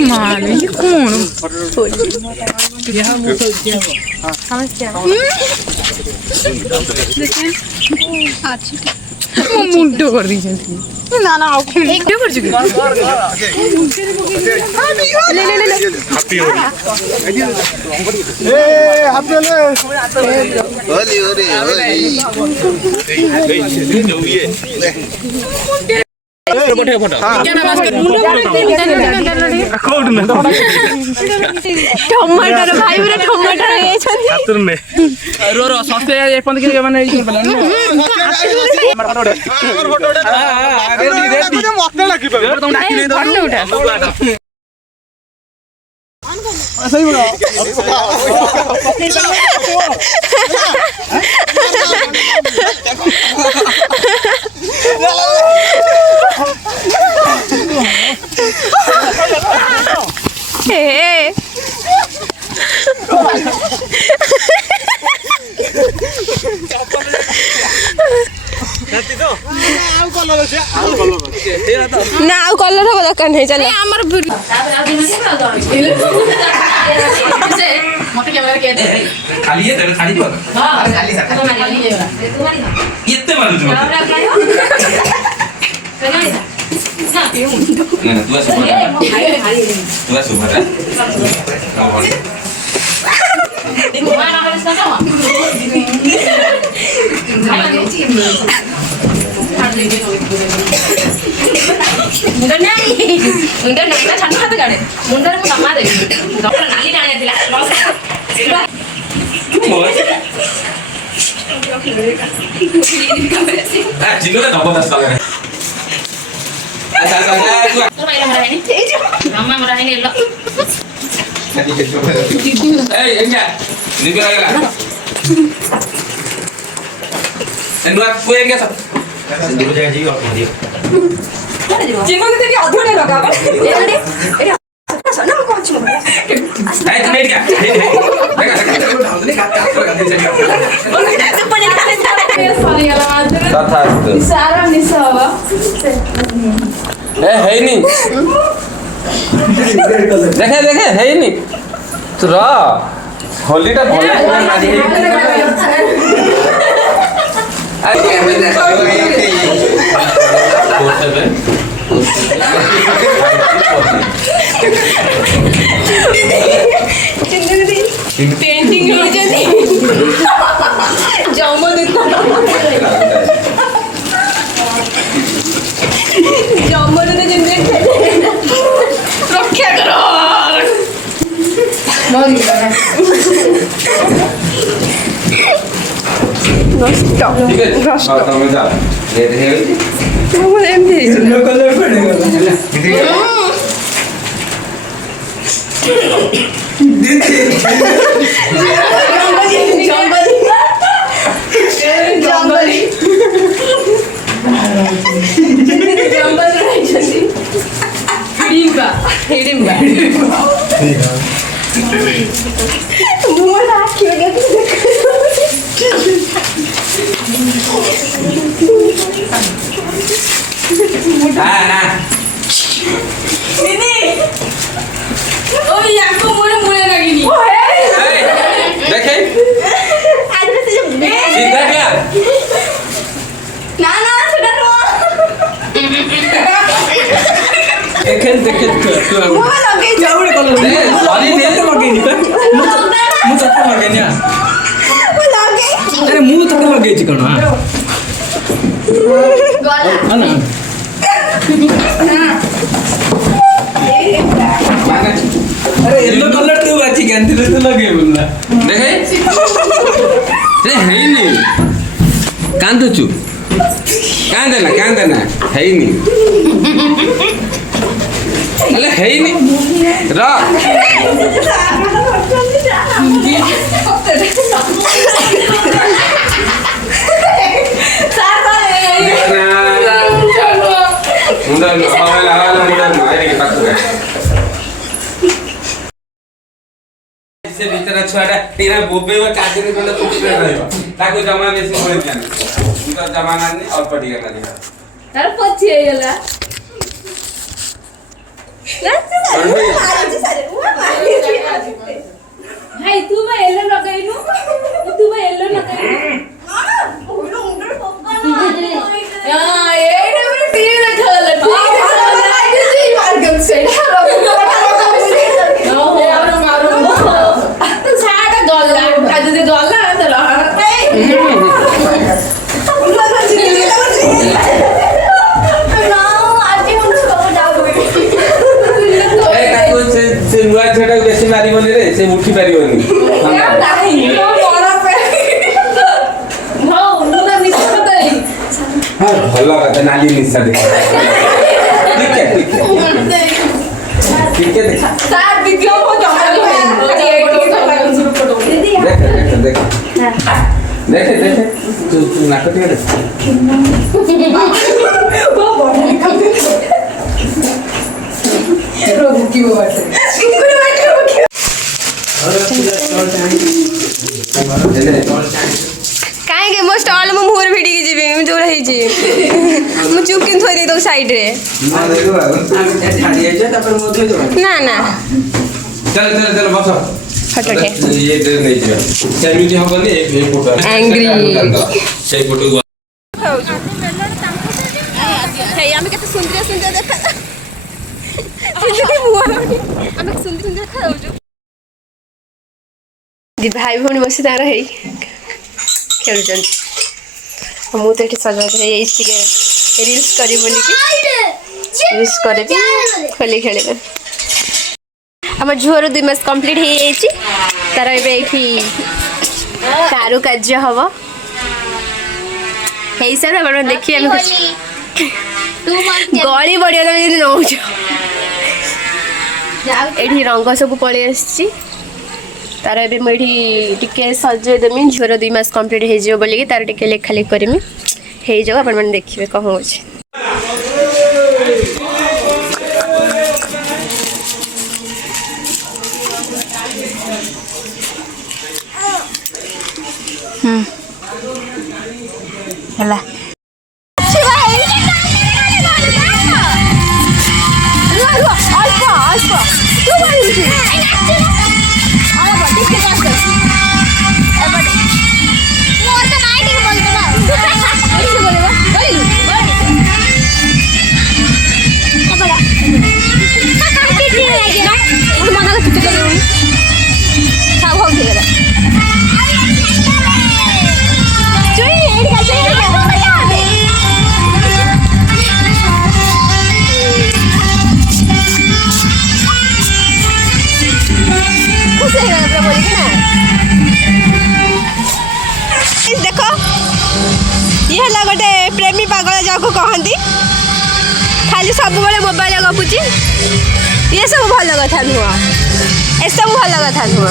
माल ये कौन मुंडो कर दी ना ना मुंडो कर चुकी ले ले ले ले हैप्पी ए हैप्पी ओली ओली ओली टमाटर भाई मेरे टमाटर रो रो सस्ते एपन के माने ई पलन रेडी रेडी मस्त लागी तुम डाकी ले दो उठा सही बोला ना आउ कलर हो दरकार नहीं चले हमर मते कैमरा के दे खाली है तेरे खाली जो हां खाली सा खाली इतने मालूम है ना तू ऐसे बोल तू ऐसे बोल देखो मैं ना कर सकता हूं मुंडा नहीं ना छान हाथ गाड़े मुंडा को दमा दे डॉक्टर नाली डाणे दिला जिंगो ना डबल दस लगा अच्छा तो मेरा मरा है नहीं मम्मा मरा है नहीं लो ए enggak निकल आएगा एंड कोई enggak सब जिंगो जगह जी और दियो जिंगो के देखिए अधूरे लगा ए ना कौन छु ए तुम बैठ गया सारा निशा हुआ ए है नहीं देखे देखे है नहीं तो रा होली टा भले पेंटिंग हो जाती जामो देखो जामो ने जिंदगी रक्षा करो नष्ट ठीक है नष्ट तो मैं जा ये है वो एमडी येलो कलर पड़ेगा हिडिंबा मुंडा क्यों गया हां ना दीदी ओ याको मुरे मुरे लगिनी देखे आज से जो सीधा क्या ना ना सुना नो देखें देखें वो लगे जावड़े कलर अरे मुझे तो लगे नहीं मुझे तो लगे नहीं वो लगे अरे मुंह तक लगे चिकन हां गला ना अरे येलो कलर तो अच्छी गंदी तो लगे बोलना देखे रे है नहीं कांदो चु कांदे ना है नहीं अरे है नहीं रा मुंडा हवाला मुंडा मारे के पास गए से भीतर छुआटा तेरा बोबे में काटे ने बोला कुछ नहीं रहबा ताको जमा बेसी होय जाने उनका जमाना नहीं और पड़ी गया दिखा तार पछी हेला भाई तू मैं येलो लगाइनु तू मैं येलो लगाइनु हां एडे में टीवी देखला ठीक है मार्गम से मारो तो साडा गल्ला आदि गल्ला त नुआ छेटा बेसी मारिबनी रे से उठी पारिबनी भल कथा नाली निशा देख ठीक है सार वीडियो को देख तू नाक टिके देख की वो बात काहे मो स्टॉल में मुहर भिड़ी के जीबे मैं जो रही छी मैं चुप किन थोई दे दो साइड रे ना ना चल बस हट हट ये दे नहीं जा सेमिटी होगनी एक फोटो एंग्री से फोटो हे आमे केते सुंदर सुंदर देखा मुहर आमे सुंदर सुंदर देखा जाऊ दी भाई भौणी बसी तार है खेलुचन मु तो सजा रील्स करी बोली कि रील्स करे खोली खेले आम झुअर 2 मास कंप्लीट हो जाइए तार एबे कारुकार्य हम हिसाब से देखिए आम कुछ गली बढ़िया नौ ये रंग सब पलि आसी तार ए मुझे सजेदेमी झीर 2 मास कंप्लीट हो बोलिकी तार टे लेखा लेख करमी हो जाओ आप देखिए कौन हो देखो ये है गोटे प्रेमी पागल जाको कहती खाली सब मोबाइल गपुची ये सब भल कथा नुह ए सब भल कथा नुह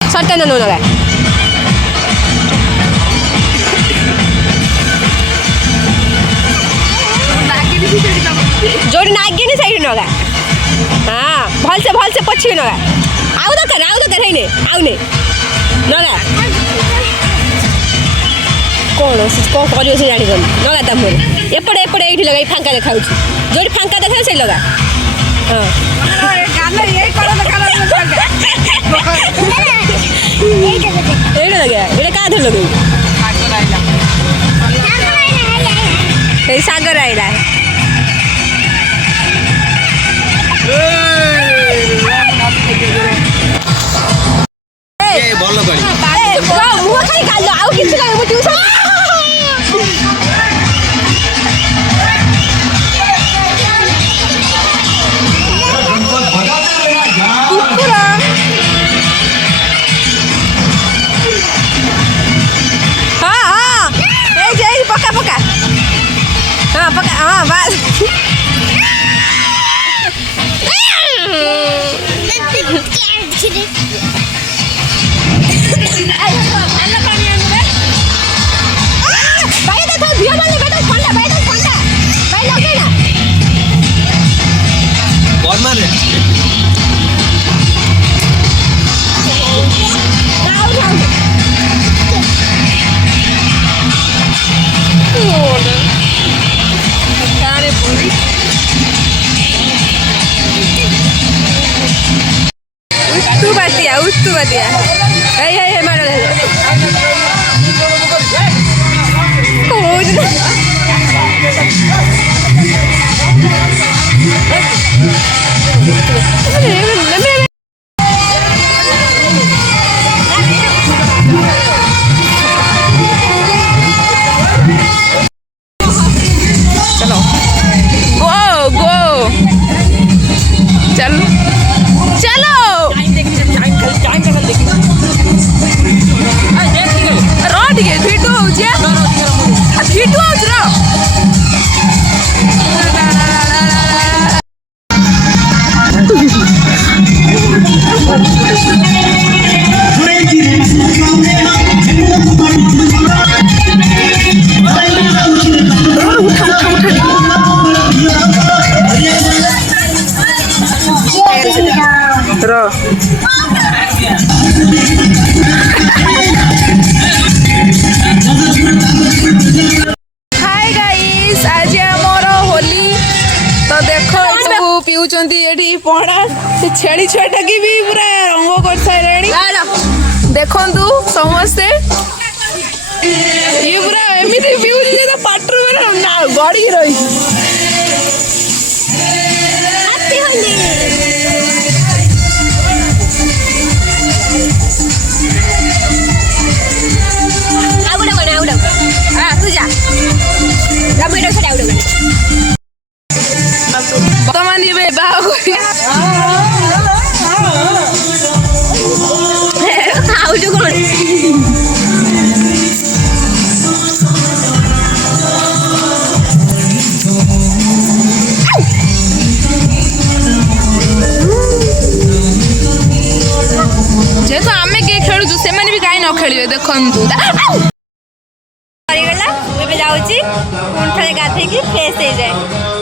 सत्य नु लगा जोड़ी नागिनी साइड नगा हाँ भल से पछी नगा आउ दरकार है आउ ने नगा कौन कौन कर जानी नगा तम एपटे एपटे ये लगा फांका देखा जोड़ी फांका देखा से लगा हाँ लगे ये क्या लगे सागर आईला भल करी मुह खाई गाल आउ किछ कर मु ट्यूशन पका हाँ बस मारे उस्तू बातिया हे मारो चलो गो गो चलो चलो रॉड के भिडू होजे भिडू होज रो हाय गाइस आज आमर होली तो देखो सब पिउचंती एठी पहड़ा से छेड़ी छुआटा की भी पूरा रंग कर साइलेनी देखंतु समस्ते ये पूरा एमिति पिउची जे तो पाटरू में ना गड़ी रही हैप्पी होली जेहेतु आमे के खेलुछु से माने भी काई न खेलिबे देखंतु जाऊँ गाधे की फ्रेश हो जाए।